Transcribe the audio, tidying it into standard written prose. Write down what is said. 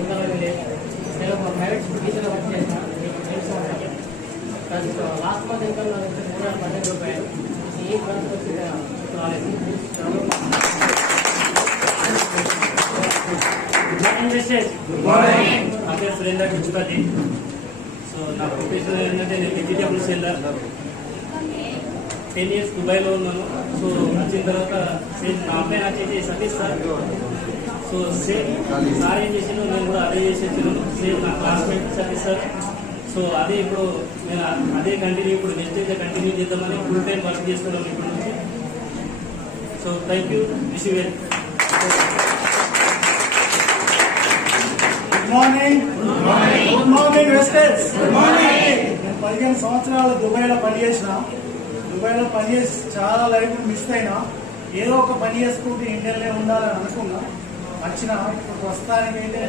ఇంకా నేను ఒక ప్రైవేట్ స్కూల్ టీచర్గా వర్క్ చేసిన మీకు తెలుసు ఉంటాయి. లాస్ట్ మంత్ ఇంకా ₹312 ఈ ట్రాన్స్ఫర్ రాలేదు. Good morning. నా పేరు సురేందర్ గుజ్పతి. సో నా ప్రొఫెషన్ ఏంటంటే నేను వెజిటేబుల్ సెల్లర్. 10 years దుబాయ్లో ఉన్నాను. సో వచ్చిన తర్వాత సేమ్ నా అబ్బాయి వచ్చేసి Satish sir. So same sir ఏం చేసాను నేను కూడా అదే చేసేసాను. సేమ్ నా క్లాస్మేట్ సతీష్ సార్. సో అదే ఇప్పుడు నేను అదే కంటిన్యూ ఇప్పుడు నెక్స్ట్ అయితే కంటిన్యూ చేద్దామని ఫుల్ టైం వర్క్ చేస్తున్నాను ఇప్పుడు నుంచి. So thank you. Wish you well. Good morning. Good morning వెస్టర్స్. Good morning. నేను 15 సంవత్సరాలు దుబాయ్లో పనిచేసిన. దుబాయ్లో పనిచేసి చాలా లైఫ్ మిస్ అయినా. ఏదో ఒక పని చేసుకుంటూ ఇండియాలో ఉండాలని అనుకున్నా. వచ్చిన ప్రస్తుతానికైతే